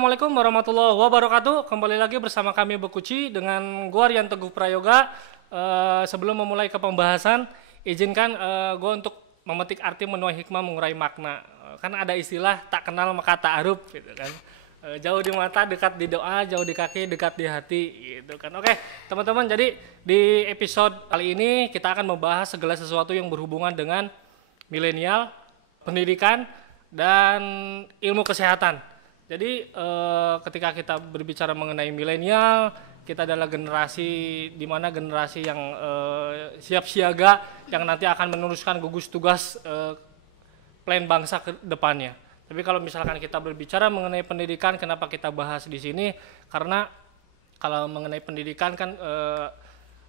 Assalamualaikum warahmatullahi wabarakatuh. Kembali lagi bersama kami Bekuci dengan gua Rian Teguh Prayoga. Sebelum memulai ke pembahasan, izinkan gua untuk memetik arti menuai hikmah mengurai makna. Kan ada istilah tak kenal maka ta'aruf gitu kan. Jauh di mata, dekat di doa, jauh di kaki, dekat di hati gitu kan. Oke, teman-teman, jadi di episode kali ini kita akan membahas segala sesuatu yang berhubungan dengan milenial, pendidikan, dan ilmu kesehatan. Jadi ketika kita berbicara mengenai milenial, kita adalah generasi di mana generasi yang siap siaga yang nanti akan meneruskan gugus tugas plan bangsa ke depannya. Tapi kalau misalkan kita berbicara mengenai pendidikan, kenapa kita bahas di sini? Karena kalau mengenai pendidikan kan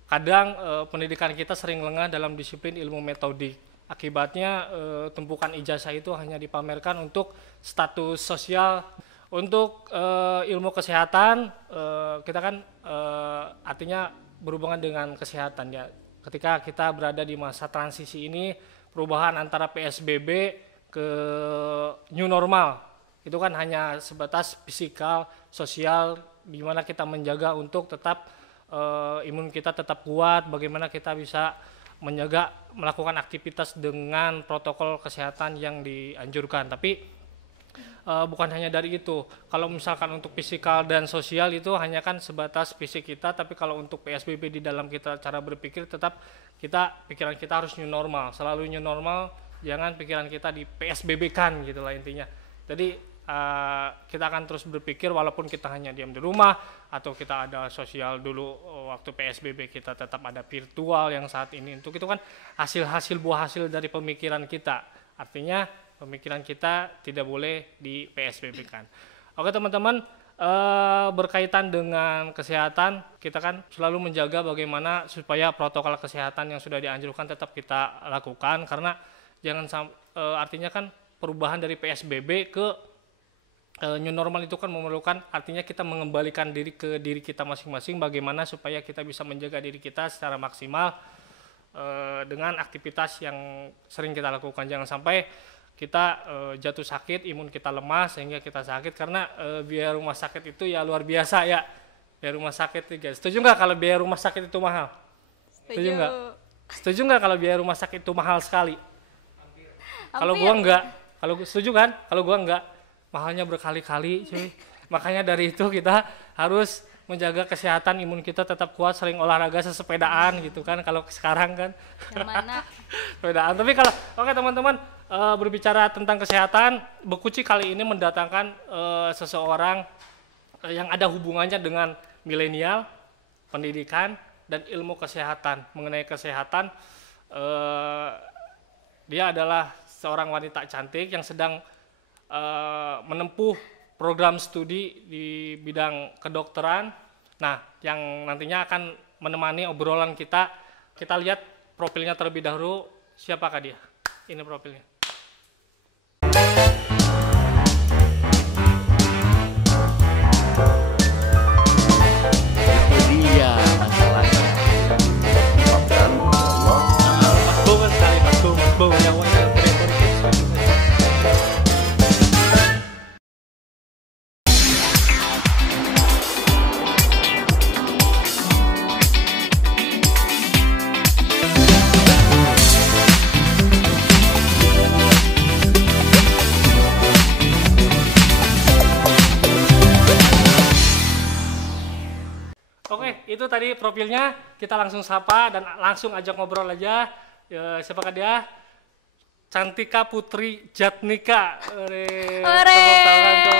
kadang pendidikan kita sering lengah dalam disiplin ilmu metodik. Akibatnya tumpukan ijazah itu hanya dipamerkan untuk status sosial. Untuk ilmu kesehatan, kita kan artinya berhubungan dengan kesehatan ya. Ketika kita berada di masa transisi ini, perubahan antara PSBB ke new normal, itu kan hanya sebatas fisikal, sosial, di mana kita menjaga untuk tetap imun kita tetap kuat, bagaimana kita bisa menjaga melakukan aktivitas dengan protokol kesehatan yang dianjurkan. Tapi bukan hanya dari itu. Kalau misalkan untuk fisikal dan sosial itu hanya kan sebatas fisik kita, tapi kalau untuk PSBB di dalam kita cara berpikir tetap pikiran kita harus new normal, selalu new normal, jangan pikiran kita di PSBB-kan gitu lah intinya. Jadi kita akan terus berpikir walaupun kita hanya diam di rumah atau kita ada sosial dulu waktu PSBB kita tetap ada virtual yang saat ini. Untuk itu kan buah hasil dari pemikiran kita. Artinya pemikiran kita tidak boleh di PSBB kan. Oke teman-teman, berkaitan dengan kesehatan, kita kan selalu menjaga bagaimana supaya protokol kesehatan yang sudah dianjurkan tetap kita lakukan, karena artinya kan perubahan dari PSBB ke new normal itu kan memerlukan, artinya kita mengembalikan diri ke diri kita masing-masing, bagaimana supaya kita bisa menjaga diri kita secara maksimal dengan aktivitas yang sering kita lakukan. Jangan sampai kita jatuh sakit, imun kita lemah sehingga kita sakit, karena biaya rumah sakit itu ya luar biasa ya. Biaya rumah sakit guys. Setuju nggak kalau biaya rumah sakit itu mahal? Setuju nggak? Setuju nggak kalau biaya rumah sakit itu mahal sekali? Kalau gua nggak. Kalau setuju kan? Kalau gua nggak. Mahalnya berkali-kali cuy. Makanya dari itu kita harus menjaga kesehatan, imun kita tetap kuat, sering olahraga, sesepedaan gitu kan kalau sekarang kan. Yang mana? Sepedaan. Tapi kalau oke teman-teman, berbicara tentang kesehatan, Bekuci kali ini mendatangkan seseorang yang ada hubungannya dengan milenial, pendidikan, dan ilmu kesehatan. Mengenai kesehatan, dia adalah seorang wanita cantik yang sedang menempuh program studi di bidang kedokteran. Nah, yang nantinya akan menemani obrolan kita. Kita lihat profilnya terlebih dahulu. Siapakah dia? Ini profilnya. Itu dia masalahnya. Mas Bung sekali, Mas Bung yang itu tadi profilnya, kita langsung sapa dan langsung ajak ngobrol aja. Siapakah dia? Cantika Putri Jatnika. Tepuk tangan tuh.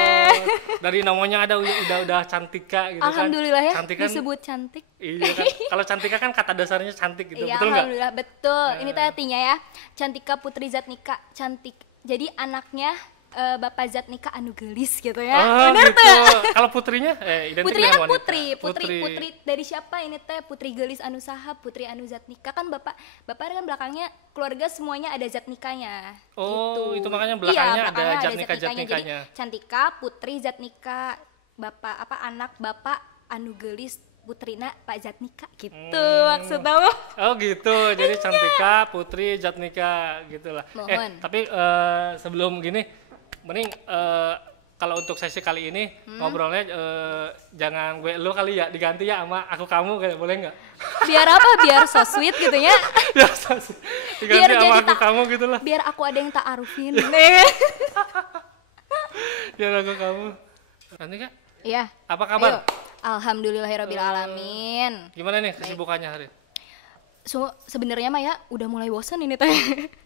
Dari namanya ada udah Cantika gitu. Alhamdulillah kan. Ya Cantik kan, disebut cantik. Iya kan. Kalau Cantika kan kata dasarnya cantik gitu. Iya, betul nggak? alhamdulillah betul. Ini teh artinya ya. Cantika Putri Zatnika, cantik. Jadi anaknya Bapak Zatnika anu gelis gitu ya. Bener gitu. Kalau putrinya identik putrinya dengan kan wanita. putri dari siapa ini teh? Putri gelis anu saha, Putri anu Zatnika kan bapak kan belakangnya keluarga semuanya ada Zatnikanya. Oh, gitu. itu makanya belakangnya iya, ada Zatnikanya. Jatnikanya. Jadi Cantika Putri Zatnika, anak bapak anu gelis putrina Pak Zatnika gitu maksudnya. Oh gitu, jadi Cantika Putri Jatnika gitulah. Mohon. Tapi sebelum gini, mending kalau untuk sesi kali ini ngobrolnya jangan gue lu kali ya, diganti ya sama aku kamu kayak boleh nggak? Biar apa? Biar so sweet gitu ya. Ya, diganti Biar sama jadi aku kamu gitu lah. Biar aku ada yang ta'arufin. Nih. Biar aku kamu. Nanti Kak, Iya. apa kabar? Ayo. Alhamdulillahirabbil alamin. Gimana nih kesibukannya hari? Sebenarnya mah ya udah mulai bosan ini teh.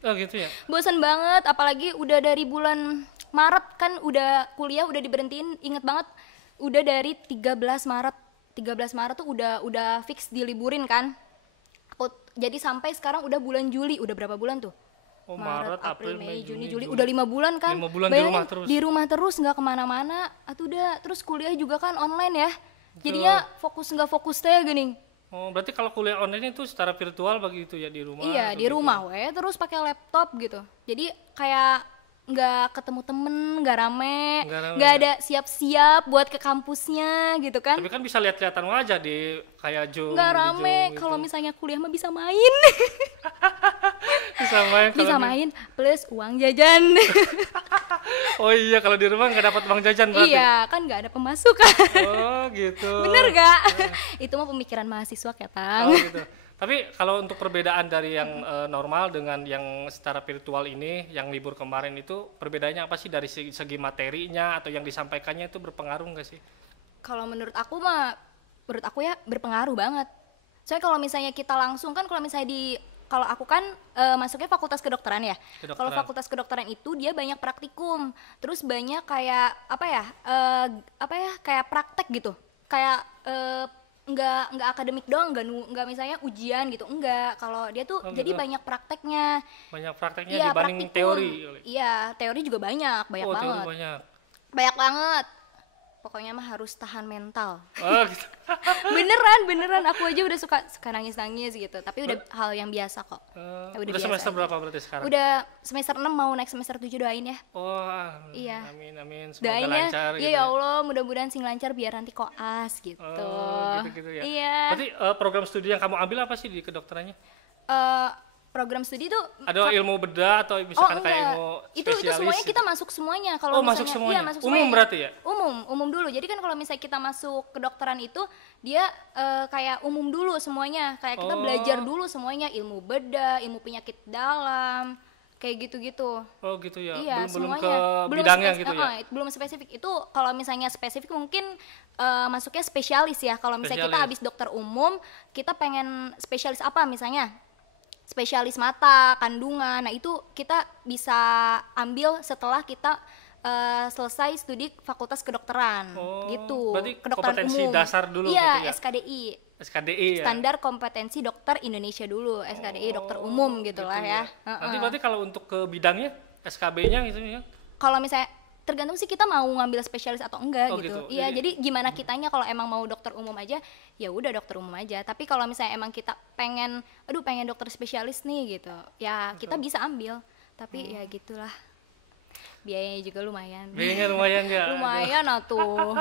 Oh gitu ya. Bosan banget, apalagi udah dari bulan Maret kan udah kuliah udah diberhentiin, inget banget udah dari 13 Maret. 13 Maret tuh udah fix diliburin kan. Jadi sampai sekarang udah bulan Juli, udah berapa bulan tuh? Oh, Maret, April, Mei, Juni, Juli, udah 5 bulan kan. 5 bulan Bayangin, di rumah terus nggak kemana-mana. Atau udah terus kuliah juga kan online ya. Jadinya nggak fokus teh gini. Oh, berarti kalau kuliah online itu secara virtual begitu ya di rumah? Iya, atau di gitu? rumah terus pakai laptop gitu. Jadi kayak nggak ketemu temen, nggak rame, nggak ada siap-siap buat ke kampusnya gitu kan. Tapi kan bisa lihat-lihatan wajah di kayak Zoom. Nggak di rame, Zoom kalau gitu. misalnya kuliah mah bisa main. Bisa main kalau Bisa di- main plus uang jajan. Oh iya, kalau di rumah nggak dapat uang jajan berarti. Iya, kan nggak ada pemasukan. Oh gitu. Bener gak? Itu mah pemikiran mahasiswa Oh Ketang. gitu. Tapi kalau untuk perbedaan dari yang normal dengan yang secara virtual ini, yang libur kemarin itu perbedaannya apa sih dari segi materinya atau yang disampaikannya itu berpengaruh nggak sih? Kalau menurut aku ya berpengaruh banget. Soalnya kalau misalnya kita langsung kan kalau aku kan masuknya fakultas kedokteran ya. Kedokteran. Kalau fakultas kedokteran itu dia banyak praktikum, terus banyak kayak kayak praktek gitu, kayak nggak akademik doang, nggak misalnya ujian gitu, enggak. Kalau dia tuh Oh, jadi gitu. banyak prakteknya. Banyak prakteknya Iya, dibanding praktikum. teori. Iya, teori juga banyak Oh, teori banget. banyak. Banyak banget. Pokoknya mah harus tahan mental. Oh gitu. beneran aku aja udah suka nangis gitu, tapi udah hal yang biasa kok. Ya Udah biasa semester aja. berapa berarti sekarang? Udah semester 6 mau naik semester 7, doain ya. Oh, Iya. amin. Semoga Doain ya. lancar Iya gitu. ya Allah, mudah-mudahan sing lancar biar nanti koas gitu. Oh, gitu ya. Iya. Berarti program studi yang kamu ambil apa sih di kedokterannya? Eh, program studi tuh Ada ilmu bedah atau misalkan kayak ilmu itu spesialis? semuanya gitu? kita masuk semuanya. Kalau Oh, masuk misalnya semuanya? iya, masuk Umum semuanya. berarti ya? Umum dulu. Jadi kan kalau misalnya kita masuk kedokteran itu dia kayak umum dulu semuanya. Kayak kita Oh. belajar dulu semuanya, ilmu bedah, ilmu penyakit dalam, kayak gitu-gitu. Oh gitu ya. Iya, belum ke semuanya. bidangnya spes- gitu ya. Belum spesifik. Itu kalau misalnya spesifik mungkin masuknya spesialis ya. Kalau misalnya kita Spesialis. habis dokter umum, kita pengen spesialis apa misalnya? Spesialis mata, kandungan. Nah, itu kita bisa ambil setelah kita selesai studi fakultas kedokteran. Oh, gitu. berarti Kedokteran kompetensi umum. dasar dulu Iya, gitu ya? SKDI. SKDI ya. Standar kompetensi dokter Indonesia dulu, SKDI dokter umum gitu lah ya. Nanti berarti kalau untuk ke bidangnya SKB-nya gitu ya. Kalau misalnya tergantung sih kita mau ngambil spesialis atau enggak Oh, gitu. gitu. Iya, jadi gimana kitanya kalau emang mau dokter umum aja, ya udah dokter umum aja. Tapi kalau misalnya emang kita pengen dokter spesialis nih gitu, ya kita bisa ambil. Tapi ya gitulah. Biayanya juga lumayan. Biayanya lumayan ya. Lumayan atuh.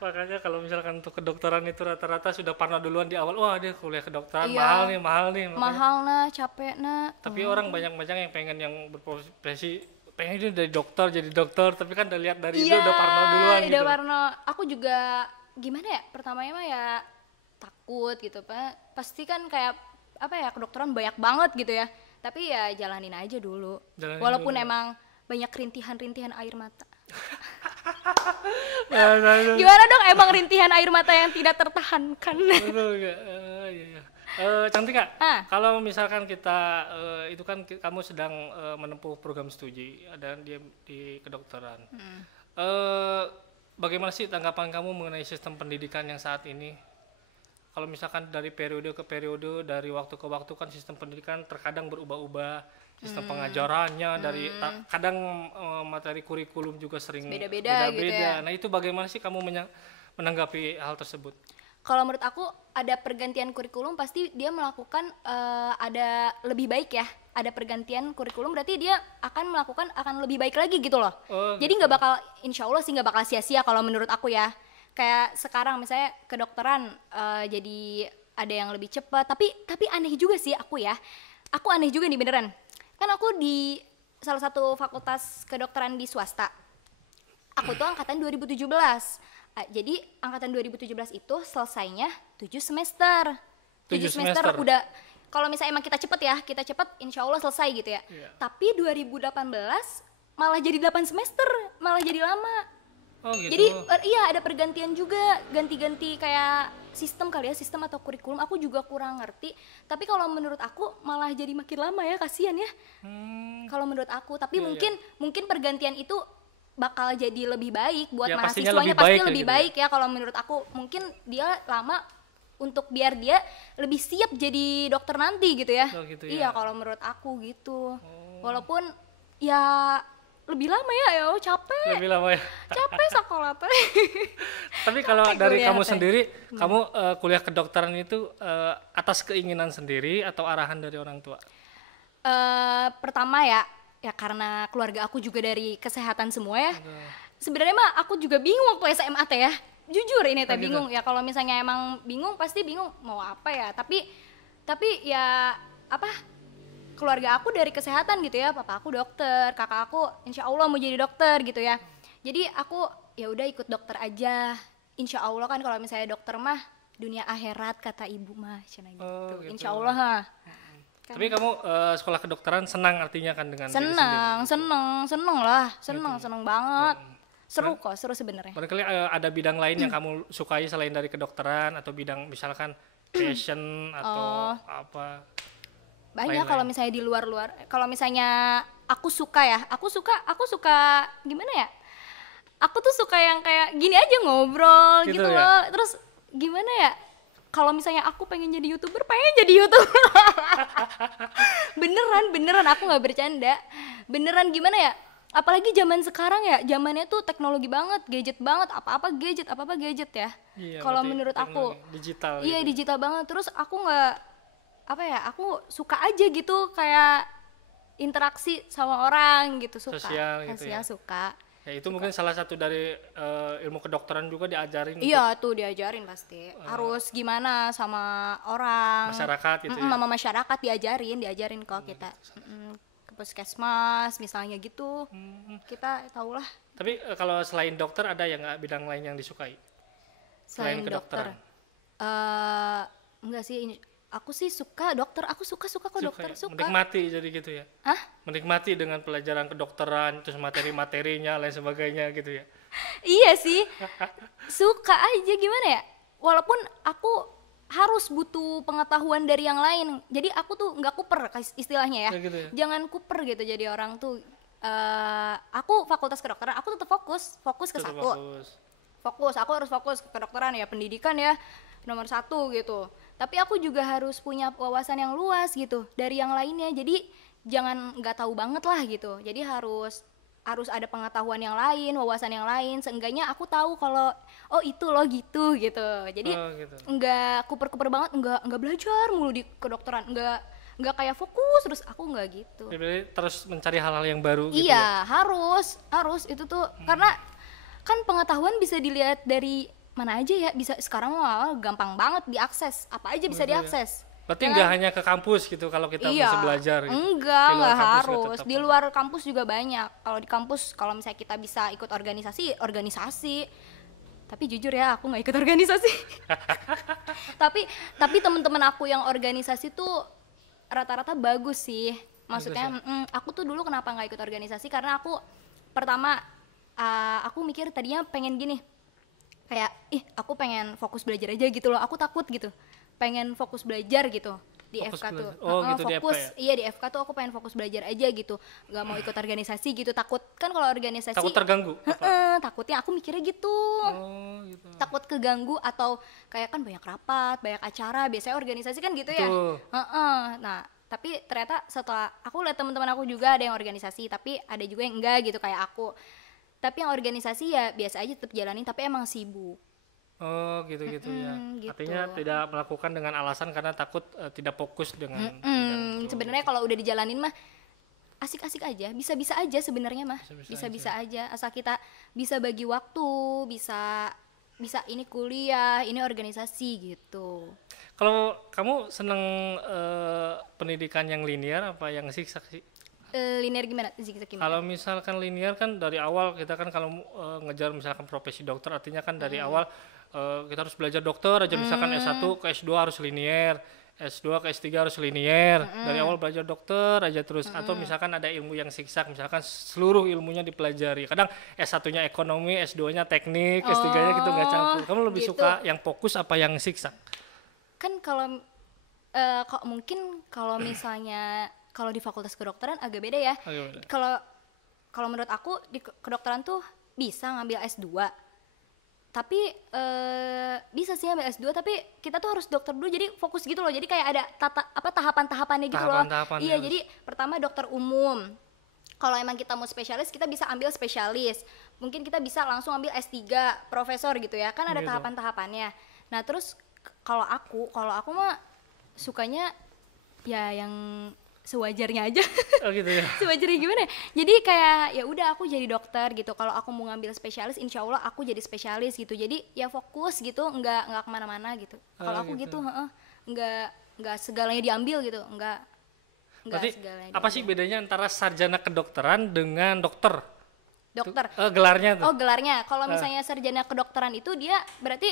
Makanya kalau misalkan untuk kedokteran itu rata-rata sudah parno duluan di awal. Wah, dia kuliah kedokteran Iya. mahal nih. Makanya- Mahal nah, capek nah. Tapi orang banyak yang pengen yang berprofesi pengen dia dari dokter jadi dokter, tapi kan udah lihat dari itu udah parno duluan Iya, gitu. udah parno. Aku juga gimana ya? Pertamanya mah ya takut gitu, Pak. Pasti kan kayak kedokteran banyak banget gitu ya. Tapi ya jalanin aja dulu. Jalanin Walaupun dulu. emang banyak rintihan-rintihan air mata. Nah, Gimana dong emang rintihan air mata yang tidak tertahankan? betul nggak? Iya. Cantik Kak, Ah. kalau misalkan kita itu kan kamu sedang menempuh program studi ada di kedokteran. Bagaimana sih tanggapan kamu mengenai sistem pendidikan yang saat ini? Kalau misalkan dari periode ke periode, dari waktu ke waktu kan sistem pendidikan terkadang berubah-ubah, sistem pengajarannya dari kadang materi kurikulum juga sering Beda-beda gitu ya. Nah itu bagaimana sih kamu menanggapi hal tersebut? Kalau menurut aku ada pergantian kurikulum pasti dia melakukan ada lebih baik ya. Ada pergantian kurikulum berarti dia akan lebih baik lagi gitu loh. Oh, Jadi nggak bakal, insya Allah sih nggak bakal sia-sia kalau menurut aku ya. Kayak sekarang misalnya kedokteran jadi ada yang lebih cepat. Tapi aneh juga sih aku ya. Aku aneh juga nih beneran. Kan aku di salah satu fakultas kedokteran di swasta. Aku tuh angkatan 2017. Jadi angkatan 2017 itu selesainya 7 semester. 7 semester udah, kalau misalnya emang kita cepet insya Allah selesai gitu ya. Tapi 2018 malah jadi 8 semester, malah jadi lama. Oh gitu. Jadi iya ada pergantian juga, ganti-ganti kayak sistem kali ya, sistem atau kurikulum aku juga kurang ngerti. Tapi kalau menurut aku malah jadi makin lama ya, kasihan ya. Kalau menurut aku, tapi mungkin pergantian itu bakal jadi lebih baik buat Ya, mahasiswanya, lebih pasti baik lebih gitu baik ya kalau menurut aku. Mungkin dia lama untuk biar dia lebih siap jadi dokter nanti gitu ya. Oh, gitu iya ya. kalau menurut aku gitu. Walaupun ya lebih lama ya, capek. Lebih lama ya. Capek sekolah teh. Tapi kalau Capek dari kuliah kamu teh. sendiri, kamu kuliah kedokteran itu atas keinginan sendiri atau arahan dari orang tua? Pertama ya karena keluarga aku juga dari kesehatan semua ya. Sebenarnya mah aku juga bingung waktu SMA teh ya. Jujur ini teh gitu. bingung ya, kalau misalnya emang bingung pasti bingung mau apa ya. Tapi ya keluarga aku dari kesehatan gitu ya, papa aku dokter, kakak aku insya Allah mau jadi dokter gitu ya. Jadi aku ya udah ikut dokter aja. Insya Allah kan kalau misalnya dokter mah dunia akhirat kata ibu mah cina gitu. Oh, gitu. Insya Allah mah. Tapi kamu sekolah kedokteran senang artinya kan dengan diri sendiri? Seneng banget. Seru kok, seru sebenarnya. Barangkali ada bidang lain yang kamu sukai selain dari kedokteran, atau bidang misalkan fashion atau apa? Banyak kalau misalnya di luar kalau misalnya aku suka gimana ya, aku tuh suka yang kayak gini aja ngobrol gitu ya? loh. Terus gimana ya, kalau misalnya aku pengen jadi YouTuber, pengen jadi YouTuber. beneran aku nggak bercanda, beneran. Gimana ya, apalagi zaman sekarang ya, zamannya tuh teknologi banget, gadget banget, apa-apa gadget ya. Iya, Kalau berarti menurut aku digital. iya gitu. digital banget. Terus aku nggak aku suka aja gitu kayak interaksi sama orang gitu, suka Sosial gitu ya. suka. Ya itu mungkin salah satu dari ilmu kedokteran juga diajarin Iya tuh diajarin pasti harus gimana sama orang, masyarakat gitu ya. sama masyarakat diajarin kalau kita ke puskesmas misalnya gitu, kita tahulah. Tapi kalau selain dokter ada yang nggak bidang lain yang disukai? Selain dokter, enggak sih, aku sih suka dokter, aku suka kok dokter, ya? suka. Menikmati jadi gitu ya? Hah? Menikmati dengan pelajaran kedokteran, terus materi-materinya lain sebagainya gitu ya? Iya sih, suka aja. Gimana ya, walaupun aku harus butuh pengetahuan dari yang lain, jadi aku tuh nggak kuper istilahnya ya, Gitu ya? jangan kuper gitu jadi orang tuh. Aku fakultas kedokteran, aku tetap fokus ke Tetap satu. Aku harus fokus ke kedokteran ya, pendidikan ya nomor 1 gitu. Tapi aku juga harus punya wawasan yang luas gitu dari yang lainnya, jadi jangan nggak tahu banget lah gitu. Jadi harus ada pengetahuan yang lain, wawasan yang lain. Seenggaknya aku tahu kalau itu loh gitu. Jadi gitu. nggak kuper-kuper banget, nggak belajar mulu di kedokteran, nggak kayak fokus terus, aku nggak gitu. Jadi terus mencari hal-hal yang baru gitu Iya, ya? harus itu tuh. Karena kan pengetahuan bisa dilihat dari mana aja ya, bisa sekarang mah gampang banget diakses, apa aja bisa diakses. Berarti nggak hanya ke kampus gitu kalau kita bisa belajar gitu? Enggak Di luar kampus juga harus. tetap Di luar kampus juga banyak. Kalau di kampus, kalau misalnya kita bisa ikut organisasi. Tapi jujur ya, aku nggak ikut organisasi. tapi teman-teman aku yang organisasi tuh rata-rata bagus sih. Maksudnya, aku tuh dulu kenapa nggak ikut organisasi? Karena aku pertama, aku mikir tadinya pengen gini, kayak aku pengen fokus belajar aja gitu loh. Aku takut gitu, pengen fokus belajar gitu di Fokus FK tuh. belajar. Gitu di FK fokus ya? iya di FK tuh aku pengen fokus belajar aja gitu, nggak mau ikut organisasi gitu. Takut kan kalau organisasi, Takut terganggu? takutnya aku mikirnya gitu. Gitu. Takut keganggu, atau kayak kan banyak rapat, banyak acara, biasanya organisasi kan gitu ya. Betul. Nah tapi ternyata setelah aku lihat teman-teman aku juga ada yang organisasi, tapi ada juga yang enggak gitu kayak aku. Tapi yang organisasi ya biasa aja tetap jalanin, tapi emang sibuk. Gitu ya. Gitu. Artinya tidak melakukan dengan alasan karena takut tidak fokus dengan Sebenarnya kalau udah dijalanin mah asik-asik aja, bisa-bisa aja sebenarnya mah. Bisa-bisa aja asal kita bisa bagi waktu, bisa ini kuliah, ini organisasi gitu. Kalau kamu seneng pendidikan yang linear apa yang zigzag sih? Linear gimana? Zigzag gimana? Kalau misalkan linear kan dari awal kita kan kalau ngejar misalkan profesi dokter artinya kan dari awal kita harus belajar dokter aja misalkan S1 ke S2 harus linear, S2 ke S3 harus linear. Dari awal belajar dokter aja terus atau misalkan ada ilmu yang zigzag misalkan seluruh ilmunya dipelajari. Kadang S1-nya ekonomi, S2-nya teknik, S3-nya gitu nggak campur. Kamu lebih gitu. suka yang fokus apa yang zigzag? Kan kalau kok mungkin kalau misalnya kalau di fakultas kedokteran agak beda ya. Agak beda. Kalau menurut aku di kedokteran tuh bisa ngambil S2. Tapi bisa sih ngambil S2 tapi kita tuh harus dokter dulu jadi fokus gitu loh. Jadi kayak ada tahapan-tahapannya gitu loh. Tahapan-tahapannya Iya, harus. jadi pertama dokter umum. Kalau emang kita mau spesialis, kita bisa ambil spesialis. Mungkin kita bisa langsung ambil S3, profesor gitu ya. Kan ada Gitu. tahapan-tahapannya. Nah, terus kalau aku mah sukanya ya yang sewajarnya aja. Oh gitu ya. Sewajarnya gimana ya? Jadi kayak ya udah aku jadi dokter gitu. Kalau aku mau ngambil spesialis, insya Allah aku jadi spesialis gitu. Jadi ya fokus gitu, nggak kemana-mana gitu. Kalau aku gitu. gitu, nggak segalanya diambil gitu, nggak Berarti segalanya apa sih bedanya antara sarjana kedokteran dengan dokter? dokter. Gelarnya tuh. Oh, gelarnya. Kalau misalnya sarjana kedokteran itu dia berarti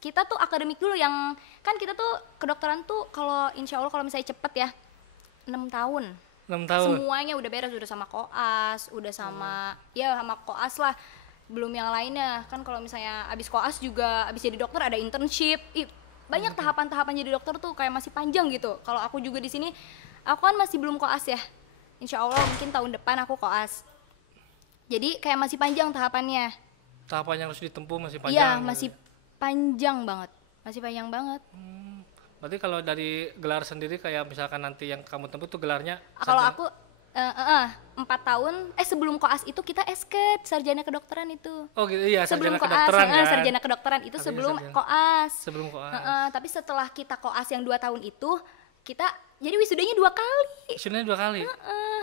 kita tuh akademik dulu yang kan kita tuh kedokteran tuh kalau insya Allah kalau misalnya cepet ya 6 tahun. 6 tahun. Semuanya udah beres, udah sama koas, udah sama ya sama koas lah. Belum yang lainnya. Kan kalau misalnya abis koas juga abis jadi dokter ada internship. Banyak tahapan-tahapan jadi dokter tuh kayak masih panjang gitu. Kalau aku juga di sini aku kan masih belum koas ya. Insya Allah mungkin tahun depan aku koas. Jadi kayak masih panjang tahapannya. Tahapan yang harus ditempuh masih panjang. Iya, gitu. masih panjang banget. Masih panjang banget. Berarti kalau dari gelar sendiri kayak misalkan nanti yang kamu tempuh tuh gelarnya Kalau sarjana- aku 4 tahun sebelum koas itu kita esket sarjana kedokteran itu. Oh gitu iya Sebelum sarjana koas, kedokteran kan. sarjana kedokteran itu Artinya sebelum sarjana. koas. Sebelum koas. Tapi setelah kita koas yang 2 tahun itu, kita jadi wisudanya 2 kali. Wisudanya 2 kali.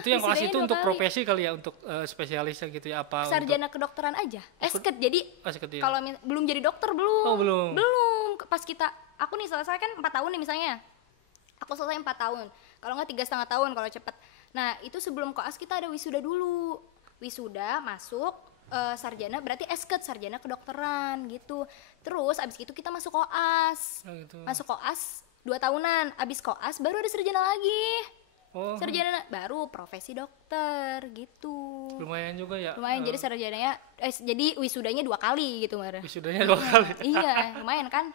Itu yang koas wisudanya itu 2 untuk kali. profesi kali ya untuk spesialisnya gitu ya apa Sarjana kedokteran aja. Esket. Jadi untuk kalau belum jadi dokter belum. Oh, belum. Belum. Pas kita aku nih selesai kan 4 tahun nih misalnya. Aku selesai 4 tahun. Kalau nggak 3,5 tahun kalau cepet. Nah, itu sebelum koas kita ada wisuda dulu. Wisuda masuk sarjana berarti esket sarjana kedokteran gitu. Terus abis itu kita masuk koas. Oh, gitu. Masuk koas 2 tahunan. Abis koas baru ada sarjana lagi. Oh, Sarjana baru profesi dokter gitu. lumayan juga ya. Lumayan jadi sarjananya jadi wisudanya 2 kali gitu Mara. Wisudanya 2 kali. Iya, lumayan kan?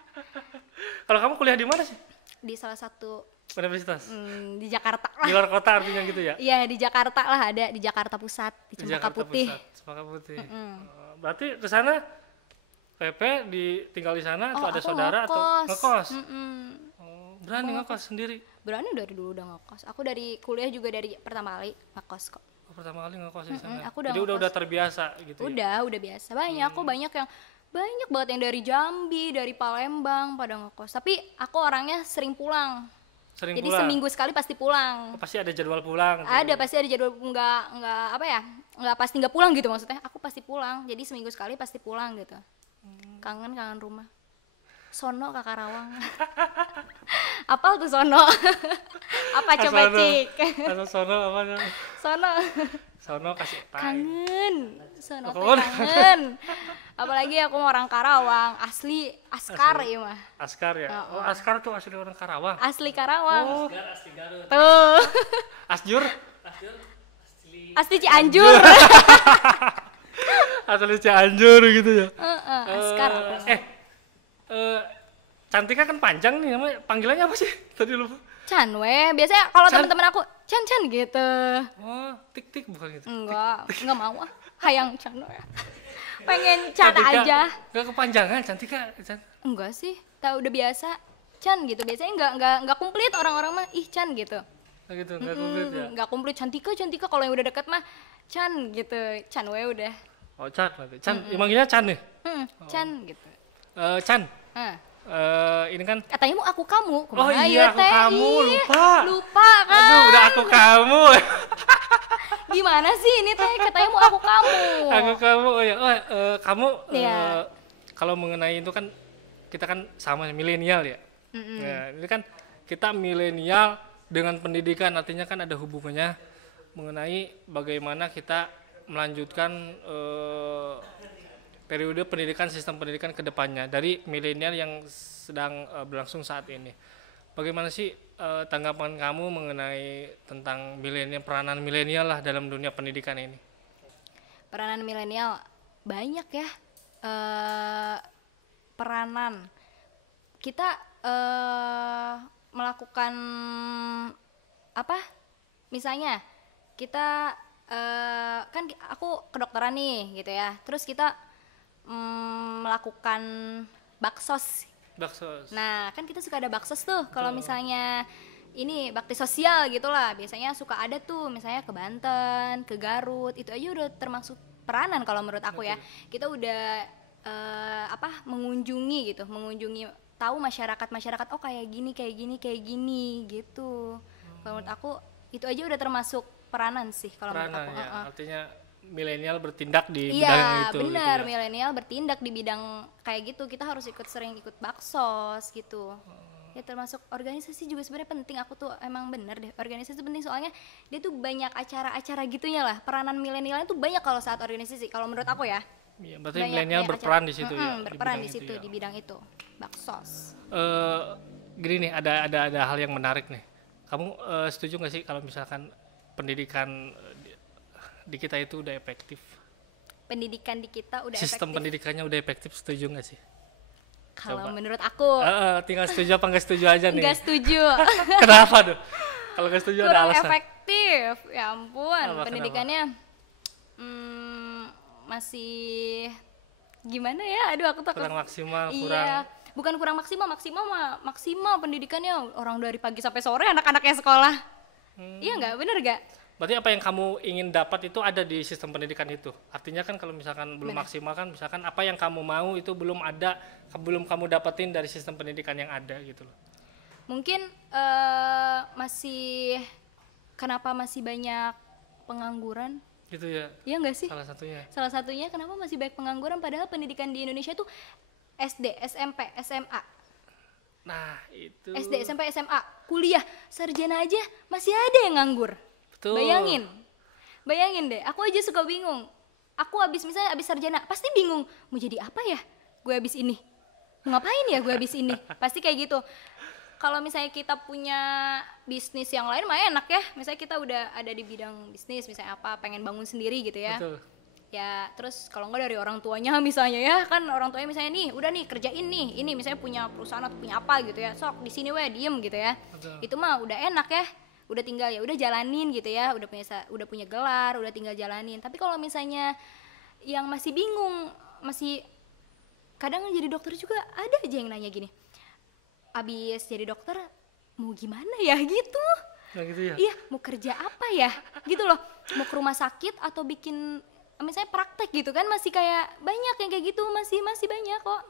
Kalau kamu kuliah di mana sih? Di salah satu Universitas. di Jakarta Di lah. luar kota artinya gitu ya. Iya, di Jakarta lah ada di Jakarta Pusat, di Di Cempaka Jakarta Putih. Pusat, Cempaka Putih. Berarti ke sana Pepe tinggal di sana atau ada aku saudara atau ngekos? Mm-mm. Oh, berani ngekos sendiri. Berani dari dulu udah ngekos. Aku dari kuliah juga dari pertama kali ngekos kok. Oh, pertama kali ngekos di sana. aku udah Jadi ngekos. udah terbiasa gitu. Ya? Udah biasa. Aku banyak banget yang dari Jambi, dari Palembang pada ngekos. Tapi aku orangnya sering pulang. Sering Jadi pulang. seminggu sekali pasti pulang. Oh, pasti ada jadwal pulang. tuh. Ada pasti ada jadwal nggak apa ya nggak pasti nggak pulang gitu maksudnya aku pasti pulang jadi seminggu sekali pasti pulang gitu kangen rumah sono ke Karawang apal tuh sono apa coba Sono. cik Atau sono apa namanya? sono Sono kasih tai. kangen sono teh Oh. kangen apalagi aku mau orang Karawang asli askar ya mah Askar ya. Oh, Askar tuh asli orang Karawang. asli Karawang Oh, tuh Asjur. asli Cianjur Asli Cianjur gitu ya. askar Cantika kan panjang nih namanya. Panggilannya apa sih? Tadi lupa. Chan weh biasanya kalau Chan. teman-teman aku Chan gitu Oh, tik-tik bukan gitu. enggak mau ah hayang Chan weh pengen Chan Cantika aja Gak kepanjangan Cantika. enggak sih tahu udah biasa Chan gitu biasanya enggak komplit orang-orang mah ih Chan gitu Gitu, nggak komplit ya. enggak komplit cantika kalau yang udah deket mah Chan gitu Chan weh udah Oh, Chan berarti. Chan, manggilnya Chan nih. Chan gitu Chan. Hah. Ini kan katanya mau aku kamu Oh kumaha iya, ya, aku teh? kamu, Ih, lupa. kan Aduh, udah aku kamu. gimana sih ini teh katanya mau aku kamu Aku kamu. Oh ya, kamu Iya. kalau mengenai itu kan kita kan sama milenial ya. Nah, ini kan kita milenial dengan pendidikan artinya kan ada hubungannya. mengenai bagaimana kita melanjutkan periode pendidikan, sistem pendidikan ke depannya dari milenial yang sedang berlangsung saat ini. Bagaimana sih tanggapan kamu mengenai tentang milenial, peranan milenial lah dalam dunia pendidikan ini? Peranan milenial banyak ya, peranan kita melakukan apa? Misalnya kita kan aku kedokteran nih gitu ya, terus kita melakukan baksos. Nah kan kita suka ada baksos tuh kalau misalnya ini bakti sosial gitulah, biasanya suka ada tuh misalnya ke Banten, ke Garut, itu aja udah termasuk peranan kalau menurut aku ya. Kita udah mengunjungi tahu masyarakat oh kayak gini gitu. Kalau menurut aku itu aja udah termasuk peranan sih kalau menurut aku. Ya, artinya milenial bertindak di iya, bidang itu. Iya benar, gitu ya. milenial bertindak di bidang kayak gitu. Kita harus sering ikut baksos gitu. Ya termasuk organisasi juga sebenarnya penting. Aku tuh emang bener deh, organisasi itu penting soalnya dia tuh banyak acara-acara gitunya lah. Peranan milenialnya tuh banyak kalau saat organisasi kalau menurut aku ya. Iya, berarti milenial berperan di situ ya. Berperan di situ di bidang itu. Baksos. Gini nih, ada hal yang menarik nih. Kamu setuju nggak sih kalau misalkan pendidikan di kita itu udah efektif? Pendidikan di kita udah Sistem efektif. pendidikannya udah efektif, setuju nggak sih? Kalau menurut aku tinggal setuju apa nggak setuju aja nih? nggak setuju. Kenapa tuh? Kalau nggak setuju ada Kurang alasan? efektif, ya ampun. Kenapa? Pendidikannya masih gimana ya? Aduh aku takut. Kurang maksimal, Iya, bukan kurang maksimal pendidikannya, orang dari pagi sampai sore anak-anaknya sekolah. Iya nggak, bener nggak? Berarti apa yang kamu ingin dapat itu ada di sistem pendidikan itu. Artinya kan kalau misalkan belum maksimal kan, misalkan apa yang kamu mau itu belum ada, belum kamu dapetin dari sistem pendidikan yang ada gitu loh. Mungkin kenapa masih banyak pengangguran? Gitu ya. Iya nggak sih? Salah satunya Kenapa masih banyak pengangguran padahal pendidikan di Indonesia tuh SD, SMP, SMA. Nah itu. SD, SMP, SMA, kuliah, sarjana aja masih ada yang nganggur. Betul. Bayangin deh, aku aja suka bingung. Aku habis sarjana, pasti bingung, mau jadi apa ya gue habis ini? Mau ngapain ya gue habis ini? Pasti kayak gitu. Kalau misalnya kita punya bisnis yang lain mah enak ya. Misalnya kita udah ada di bidang bisnis, misalnya apa, pengen bangun sendiri gitu ya. Betul. Ya terus kalau enggak dari orang tuanya misalnya ya, kan orang tuanya misalnya nih, udah nih kerjain nih, ini misalnya punya perusahaan atau punya apa gitu ya, sok di sini diem gitu ya. Betul. Itu mah udah enak ya, udah tinggal ya udah jalanin gitu ya, udah punya gelar, udah tinggal jalanin. Tapi kalau misalnya yang masih bingung, masih kadang jadi dokter juga ada aja yang nanya gini, abis jadi dokter mau gimana ya gitu. Nah, gitu ya. Iya, mau kerja apa ya gitu loh, mau ke rumah sakit atau bikin misalnya praktek gitu kan, masih kayak banyak yang kayak gitu, masih banyak kok.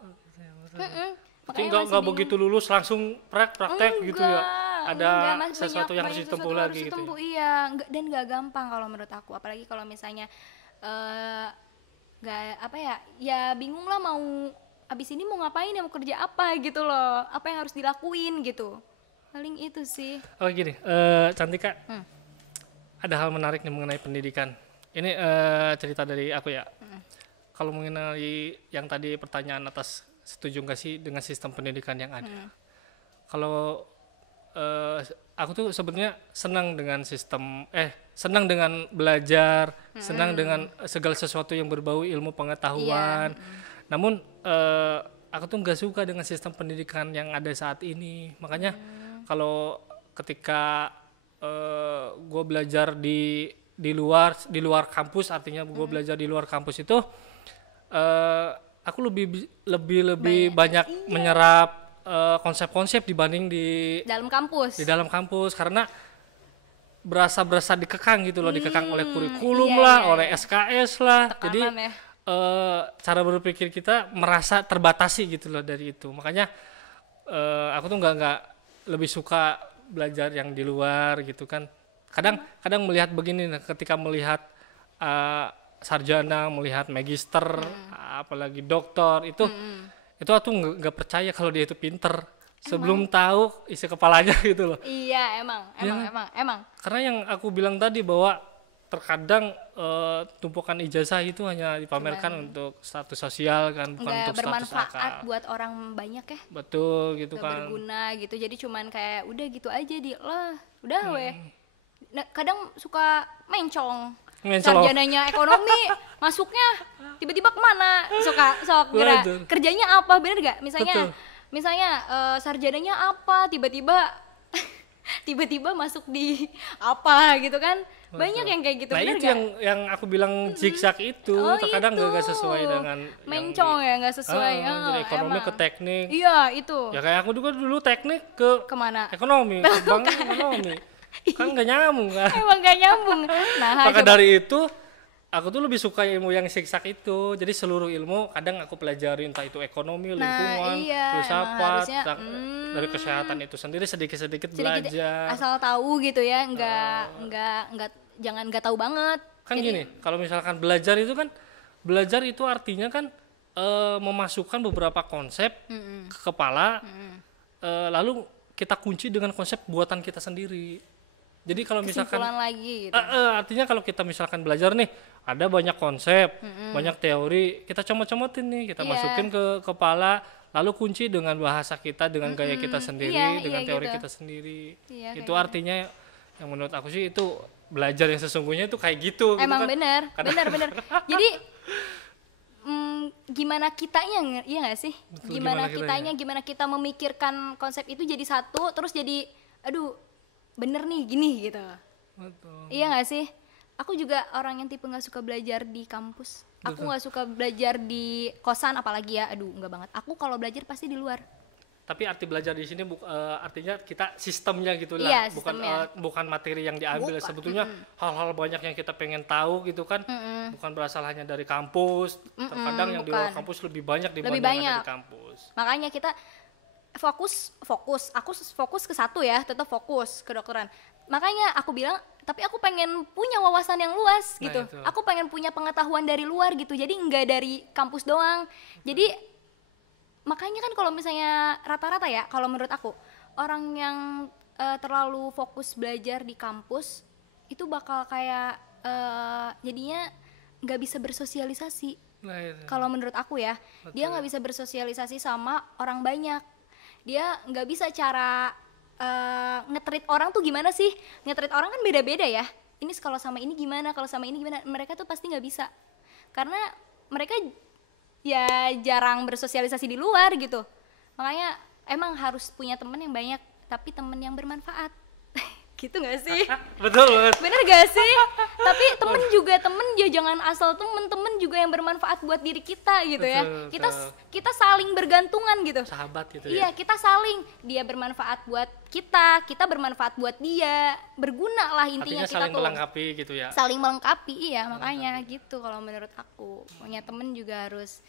Tapi nggak begitu lulus langsung praktek gitu ya. Ada sesuatu yang harus ditempuh lagi gitu. Iya, dan nggak gampang kalau menurut aku, apalagi kalau misalnya nggak ya bingung lah mau abis ini mau ngapain ya, mau kerja apa gitu loh, apa yang harus dilakuin gitu, paling itu sih. Oh gini, Cantika, ada hal menarik nih mengenai pendidikan. Ini cerita dari aku ya. Kalau mengenai yang tadi pertanyaan atas, setuju nggak sih dengan sistem pendidikan yang ada? Kalau aku tuh sebenarnya senang dengan senang dengan belajar, senang dengan segala sesuatu yang berbau ilmu pengetahuan. Namun aku tuh nggak suka dengan sistem pendidikan yang ada saat ini. Makanya kalau ketika gue belajar di luar kampus, artinya gue belajar di luar kampus itu aku lebih banyak menyerap konsep-konsep dibanding di dalam kampus karena berasa dikekang gitu loh, dikekang oleh kurikulum oleh SKS lah. Tekanan, jadi ya. Cara berpikir kita merasa terbatasi gitu loh dari itu. Makanya aku tuh nggak lebih suka belajar yang di luar gitu kan. Kadang melihat begini, ketika melihat sarjana, melihat magister, apalagi doktor itu aku nggak percaya kalau dia itu pinter sebelum tahu isi kepalanya gitu loh. Iya emang. Karena yang aku bilang tadi bahwa terkadang tumpukan ijazah itu hanya dipamerkan untuk status sosial kan, bukan nggak untuk status bermanfaat akal. buat orang banyak ya, Betul gitu nggak kan. berguna gitu, jadi cuman kayak udah gitu aja lah udah weh. Nah, kadang suka mencong Mencong. sarjananya ekonomi masuknya tiba-tiba kemana, sok kira Waduh. kerjanya apa, bener gak Betul. misalnya sarjananya apa, tiba-tiba masuk di apa gitu kan. Banyak yang kayak gitu, Nah bener itu gak? yang aku bilang zigzag itu, Oh, terkadang itu. nggak sesuai dengan mencong ya, nggak sesuai. dari ekonomi emang. ke teknik. Iya itu. Ya kayak aku juga dulu teknik ke Kemana? ekonomi, ke bank ekonomi. Kan nggak nyambung kan. Emang gak nyambung. Nah, Maka coba. dari itu aku tuh lebih suka ilmu yang zigzag itu. Jadi seluruh ilmu kadang aku pelajari, entah itu ekonomi, lingkungan, iya, emang filsafat, harusnya, dari kesehatan itu sendiri sedikit-sedikit Sedikit belajar. asal tahu gitu ya, nggak jangan nggak tahu banget. Kan Jadi, gini, kalau misalkan belajar itu artinya kan memasukkan beberapa konsep ke kepala, lalu kita kunci dengan konsep buatan kita sendiri. Jadi kalau misalkan kesimpulan lagi gitu. artinya kalau kita misalkan belajar nih, ada banyak konsep, banyak teori, kita comot-comotin nih, kita Iya. masukin ke kepala, lalu kunci dengan bahasa kita, dengan gaya kita sendiri, Iya, dengan iya teori gitu. kita sendiri. Iya, Itu kayak artinya yang menurut aku sih itu belajar yang sesungguhnya itu kayak gitu. Emang gitu kan. bener. Jadi gimana kitanya, iya nggak sih? Betul, Gimana gimana kitanya, gimana kita memikirkan konsep itu jadi satu, terus jadi, aduh, bener nih gini gitu. Betul. Iya nggak sih? Aku juga orang yang tipe nggak suka belajar di kampus. Aku nggak suka belajar di kosan, apalagi ya. Aduh, nggak banget. Aku kalau belajar pasti di luar. Tapi arti belajar di sini artinya kita sistemnya gitu lah, Iya, bukan sistemnya. Bukan materi yang diambil. Bukan. Sebetulnya hal-hal banyak yang kita pengen tahu gitu kan, bukan berasal hanya dari kampus. Terkadang yang di luar bukan. kampus lebih banyak dibanding Lebih yang banyak. ada di kampus. Makanya kita fokus. Aku fokus ke satu ya, tetap fokus ke kedokteran. Makanya aku bilang, tapi aku pengen punya wawasan yang luas Nah, gitu. itu. Aku pengen punya pengetahuan dari luar gitu. Jadi nggak dari kampus doang. Jadi makanya kan kalau misalnya rata-rata ya, kalau menurut aku orang yang terlalu fokus belajar di kampus itu bakal kayak jadinya nggak bisa bersosialisasi. Nah, itu. Kalau menurut aku ya, dia nggak bisa bersosialisasi sama orang banyak. Dia nggak bisa cara nge-treat orang tuh gimana sih? Nge-treat orang kan beda-beda ya. Ini kalau sama ini gimana, kalau sama ini gimana? Mereka tuh pasti nggak bisa. Karena mereka ya jarang bersosialisasi di luar gitu. Makanya emang harus punya temen yang banyak, tapi temen yang bermanfaat. Gitu gak sih? Betul banget. Bener gak sih? Tapi temen juga temen ya, jangan asal temen juga yang bermanfaat buat diri kita gitu ya. Betul. Kita saling bergantungan gitu. Sahabat gitu Iya, ya. kita saling, dia bermanfaat buat kita bermanfaat buat dia, berguna lah intinya. Artinya kita saling tuh melengkapi gitu ya. saling melengkapi, iya makanya gitu kalau menurut aku. Punya temen juga harus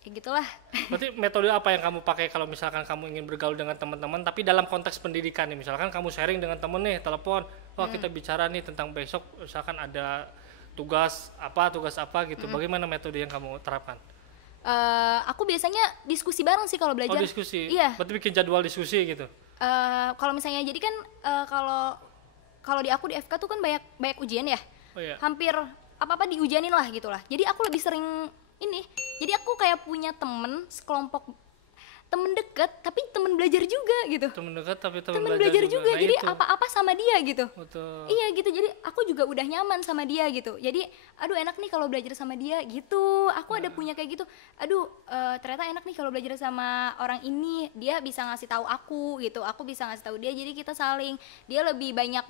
ya gitulah. Berarti metode apa yang kamu pakai kalau misalkan kamu ingin bergaul dengan teman-teman tapi dalam konteks pendidikan nih, misalkan kamu sharing dengan temen nih, telepon, kita bicara nih tentang besok misalkan ada tugas apa gitu. Bagaimana metode yang kamu terapkan? Aku biasanya diskusi bareng sih kalau belajar. Oh, diskusi. Iya. Berarti bikin jadwal diskusi gitu. Kalau misalnya jadi kan kalau di aku di FK tuh kan banyak ujian ya. Oh iya. Hampir apa-apa diujianin lah gitulah. Jadi aku lebih sering ini. Jadi aku kayak punya temen sekelompok, temen deket tapi temen belajar juga gitu. Temen dekat tapi temen Temen belajar juga. Nah, Jadi itu. apa-apa sama dia gitu. Betul. Iya gitu, jadi aku juga udah nyaman sama dia gitu. Jadi aduh enak nih kalau belajar sama dia gitu. Aku ada punya kayak gitu. Aduh ternyata enak nih kalau belajar sama orang ini. Dia bisa ngasih tahu aku gitu. Aku bisa ngasih tahu dia. Jadi kita saling. Dia lebih banyak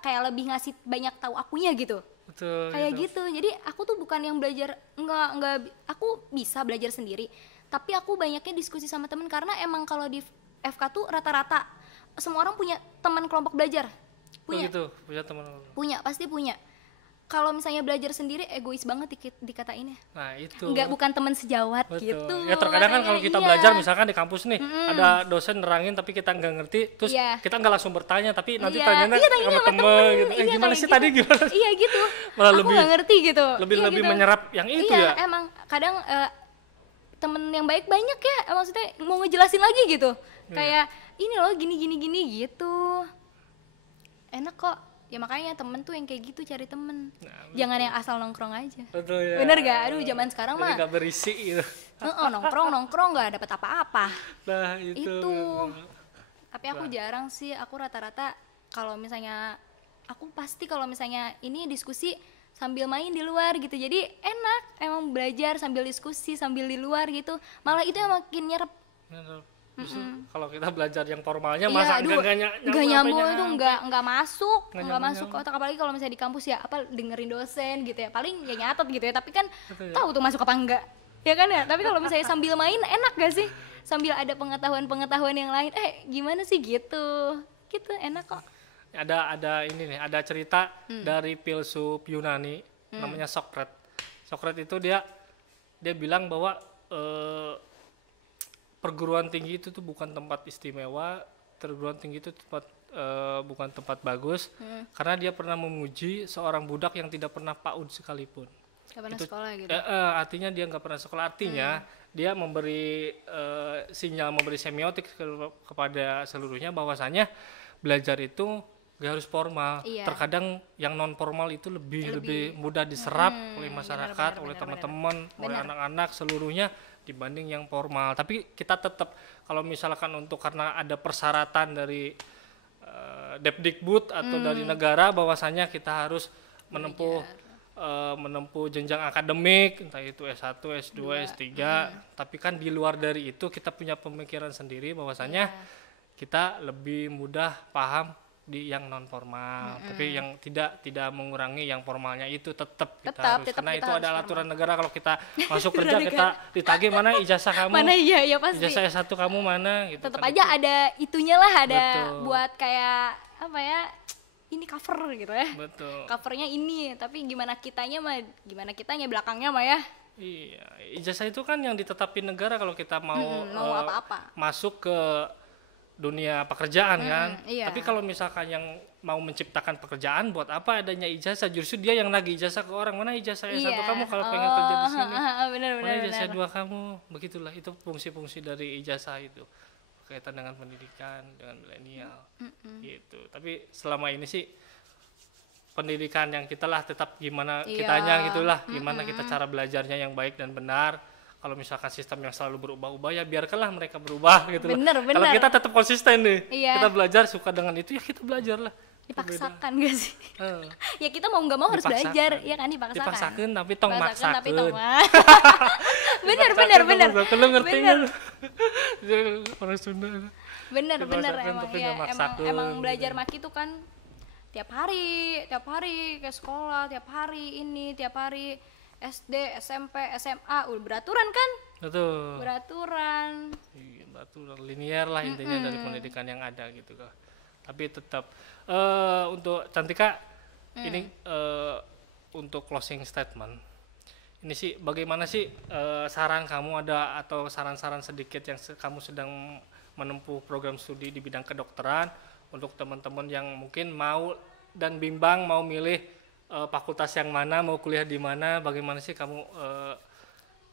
kayak lebih ngasih banyak tahu akunya gitu. Betul. Kayak gitu. Jadi aku tuh bukan yang belajar enggak aku bisa belajar sendiri. Tapi aku banyaknya diskusi sama temen karena emang kalau di FK tuh rata-rata semua orang punya teman kelompok belajar. Punya. Oh gitu, punya teman. Punya, pasti punya. Kalau misalnya belajar sendiri egois banget dikatainnya. Nah, itu. Enggak, bukan teman sejawat. Betul. Gitu. Ya terkadang kan kalau kita Iya. belajar misalkan di kampus nih, ada dosen nerangin tapi kita nggak ngerti, terus Iya. kita nggak langsung bertanya, tapi nanti Iya, tanyanya iya, tanyanya sama sama temen gitu. Iya, Gimana kayak sih gitu. tadi gimana? Iya gitu. Malah aku lebih- nggak ngerti gitu. lebih Iya, lebih gitu. menyerap yang itu Iya, ya. emang kadang temen yang baik banyak ya, maksudnya mau ngejelasin lagi gitu. Iya. Kayak ini loh gini gitu. Enak kok. Ya makanya temen tuh yang kayak gitu cari temen. Nah, Jangan yang asal nongkrong aja. betul ya. Bener gak? Aduh zaman sekarang Jadi mah nggak berisi gitu. nongkrong gak dapet apa-apa. Nah itu. Tapi aku jarang sih, aku rata-rata kalau misalnya aku pasti kalau misalnya ini diskusi sambil main di luar gitu, jadi enak emang belajar sambil diskusi sambil di luar gitu, malah itu yang makin nyerap. Justru kalau kita belajar yang formalnya Iya, masa aduh, nggak nyambung itu, nggak masuk, nggak masuk ke otak, apalagi kalau misalnya di kampus ya apa dengerin dosen gitu ya, paling ya nyatet gitu ya, tapi kan tahu tuh masuk apa enggak, ya kan ya. Tapi kalau misalnya sambil main enak gak sih, sambil ada pengetahuan yang lain, gimana sih gitu enak kok. Ada ini nih, ada cerita dari filsuf Yunani namanya Socrates. Socrates itu dia bilang bahwa perguruan tinggi itu tuh bukan tempat istimewa, perguruan tinggi itu bukan tempat bagus, karena dia pernah memuji seorang budak yang tidak pernah PAUD sekalipun. Gak pernah sekolah gitu. Artinya dia nggak pernah sekolah, artinya dia memberi sinyal, memberi semiotik kepada seluruhnya bahwasanya belajar itu gak harus formal. Iya. Terkadang yang non formal itu lebih mudah diserap oleh masyarakat, oleh teman-teman, oleh anak-anak seluruhnya dibanding yang formal. Tapi kita tetap kalau misalkan untuk karena ada persyaratan dari Depdikbud atau dari negara bahwasanya kita harus menempuh jenjang akademik, entah itu S1, S2, S3, tapi kan di luar dari itu kita punya pemikiran sendiri bahwasanya kita lebih mudah paham di yang non formal, tapi yang tidak mengurangi yang formalnya itu tetap kita harus, karena itu adalah aturan negara. Kalau kita masuk kerja kita ditagih mana ijazah kamu, mana iya pasti ijazah S1 kamu mana gitu. Tetap kan aja ada itunya lah, ada Betul. buat kayak apa ya, ini cover gitu ya. Betul. Covernya ini, tapi gimana kitanya belakangnya mah ya. Iya, ijazah itu kan yang ditetapin negara kalau kita mau apa-apa. masuk ke dunia pekerjaan kan. Iya. Tapi kalau misalkan yang mau menciptakan pekerjaan, buat apa adanya ijazah? Justru dia yang nagih ijazah ke orang. Mana ijazah S1 kamu kalau pengen kerja di sini? Mana ijazah 2 kamu? Begitulah, itu fungsi-fungsi dari ijazah itu. Berkaitan dengan pendidikan, dengan milenial. Gitu. Tapi selama ini sih pendidikan yang kita lah tetap gimana kitanya gitulah, gimana kita cara belajarnya yang baik dan benar. Kalau misalkan sistem yang selalu berubah-ubah ya biarkanlah mereka berubah gitu. Bener. Kalau kita tetap konsisten nih, Iya. kita belajar suka dengan itu ya kita belajar lah. Dipaksakan gak sih? Ya kita mau nggak mau harus belajar, ya kan, dipaksakan tapi tong maksakan. Tapi tong bener. Lu ngerti kan? Orang Sunda. Bener tapi nggak maksakan. emang belajar maki tuh kan tiap hari ke sekolah, tiap hari SD, SMP, SMA, beraturan kan? Betul. Beraturan. Iya, beraturan linear lah intinya dari pendidikan yang ada gitu kak. Tapi tetap untuk Cantika ini untuk closing statement. Ini sih bagaimana sih saran kamu ada atau saran-saran sedikit yang kamu sedang menempuh program studi di bidang kedokteran untuk teman-teman yang mungkin mau dan bimbang mau milih fakultas yang mana, mau kuliah di mana, bagaimana sih kamu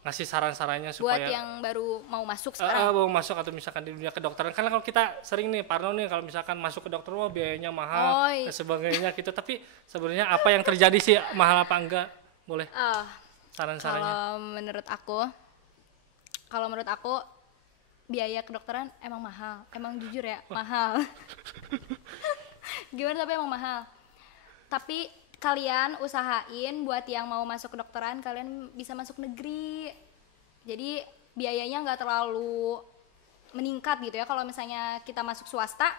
ngasih saran-sarannya supaya buat yang baru mau masuk sekarang? Mau masuk atau misalkan di dunia kedokteran, karena kalau kita sering nih Parno nih kalau misalkan masuk ke dokter, wah biayanya mahal dan sebagainya gitu, tapi sebenarnya apa yang terjadi sih, mahal apa enggak? Boleh saran-sarannya? Kalau menurut aku biaya kedokteran emang mahal, emang jujur ya mahal. Gimana, tapi emang mahal. Tapi kalian usahain buat yang mau masuk kedokteran, kalian bisa masuk negeri. Jadi biayanya nggak terlalu meningkat gitu ya. Kalau misalnya kita masuk swasta,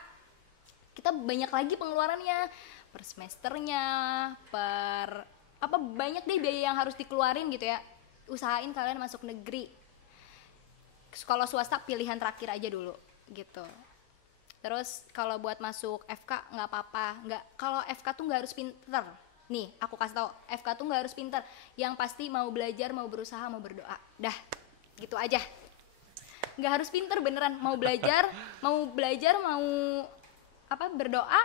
kita banyak lagi pengeluarannya per semesternya, banyak deh biaya yang harus dikeluarin gitu ya. Usahain kalian masuk negeri. Kalau swasta pilihan terakhir aja dulu gitu. Terus kalau buat masuk FK nggak apa-apa, kalau FK tuh nggak harus pinter. Nih aku kasih tau, FK tuh nggak harus pinter. Yang pasti mau belajar, mau berusaha, mau berdoa. Dah, gitu aja. Nggak harus pinter beneran. Mau belajar, mau berdoa,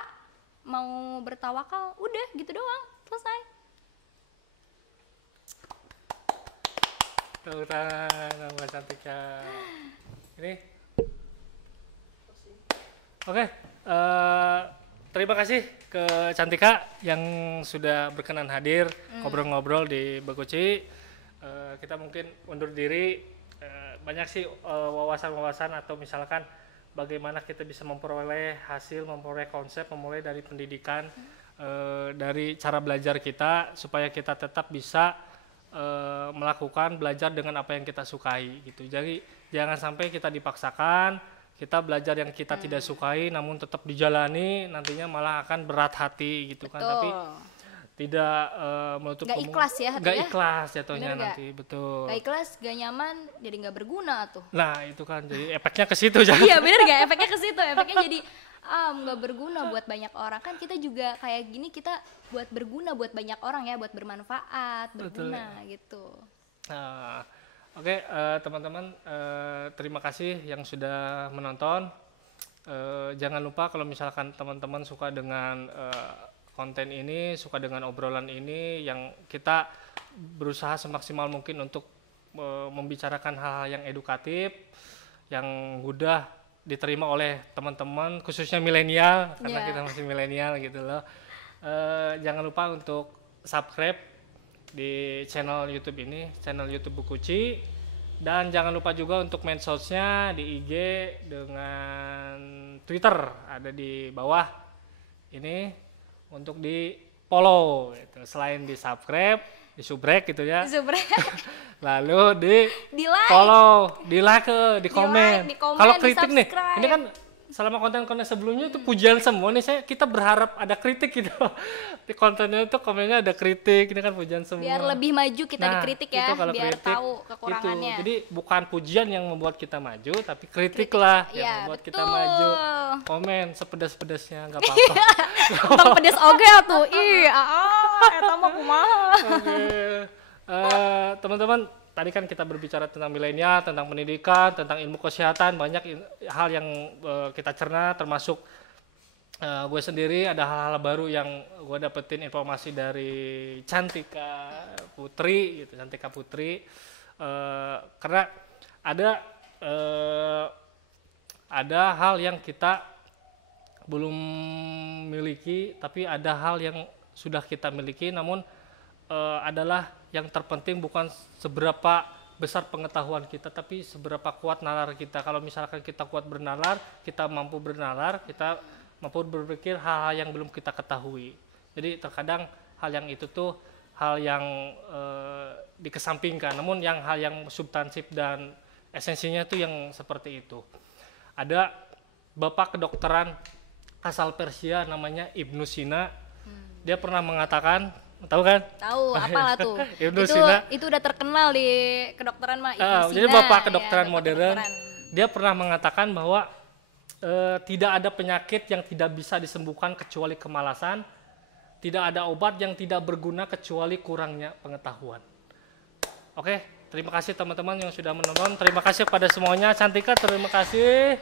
mau bertawakal, udah gitu doang, selesai. Tepuk tangan Mbak Cantika. Ini Oke, terima kasih ke Cantika yang sudah berkenan hadir ngobrol-ngobrol di Bekuci. Kita mungkin undur diri. Banyak sih wawasan-wawasan atau misalkan bagaimana kita bisa memperoleh hasil, memperoleh konsep, memulai dari pendidikan, dari cara belajar kita supaya kita tetap bisa melakukan belajar dengan apa yang kita sukai gitu. Jadi jangan sampai kita dipaksakan. Kita belajar yang kita tidak sukai namun tetap dijalani, nantinya malah akan berat hati gitu kan. Tapi tidak menutup Gak ikhlas ya gak ikhlas jatuhnya Bener nanti. Betul. Gak ikhlas, gak nyaman, jadi gak berguna tuh. Nah itu kan jadi efeknya ke situ. Iya bener gak? Efeknya ke situ. Efeknya jadi gak berguna buat banyak orang. Kan kita juga kayak gini, kita buat berguna buat banyak orang ya, buat bermanfaat, berguna. Betul. Gitu. Nah, Oke, teman-teman, terima kasih yang sudah menonton. Jangan lupa kalau misalkan teman-teman suka dengan konten ini, suka dengan obrolan ini, yang kita berusaha semaksimal mungkin untuk membicarakan hal-hal yang edukatif, yang mudah diterima oleh teman-teman, khususnya milenial, karena kita masih milenial gitu loh. Jangan lupa untuk subscribe di channel YouTube ini, channel YouTube Bekuci, dan jangan lupa juga untuk medsosnya di IG dengan Twitter ada di bawah ini untuk di follow gitu. Selain di subscribe, di subrek gitu ya. Lalu di like. Follow, di like, di komen. Kalau kritik nih, subscribe. ini kan selama konten-konten sebelumnya itu pujian semua nih, kita berharap ada kritik gitu. Di kontennya itu komennya ada kritik, ini kan pujian semua. Biar lebih maju kita dikritik ya, biar kritik, tahu kekurangannya. Itu. Jadi bukan pujian yang membuat kita maju, tapi kritik lah yang membuat kita maju. Komen sepedas-pedasnya nggak apa-apa. Tong pedes oge atuh. Eta mah kumaha. Oke. Teman-teman, tadi kan kita berbicara tentang milenial, tentang pendidikan, tentang ilmu kesehatan, banyak hal yang kita cerna, termasuk gue sendiri ada hal-hal baru yang gue dapetin informasi dari Cantika Putri gitu, Cantika Putri, karena ada hal yang kita belum miliki, tapi ada hal yang sudah kita miliki, namun adalah yang terpenting bukan seberapa besar pengetahuan kita, tapi seberapa kuat nalar kita. Kalau misalkan kita kuat bernalar, kita mampu bernalar, kita mampu berpikir hal-hal yang belum kita ketahui. Jadi terkadang hal yang itu tuh hal yang dikesampingkan, namun hal yang substansif dan esensinya tuh yang seperti itu. Ada bapak kedokteran asal Persia namanya Ibnu Sina. Dia pernah mengatakan, tahu kan? Tahu, apalah tuh. itu udah terkenal di kedokteran mah. Jadi bapak kedokteran modern, dia pernah mengatakan bahwa tidak ada penyakit yang tidak bisa disembuhkan kecuali kemalasan, tidak ada obat yang tidak berguna kecuali kurangnya pengetahuan. Oke, terima kasih teman-teman yang sudah menonton. Terima kasih pada semuanya. Cantika, terima kasih.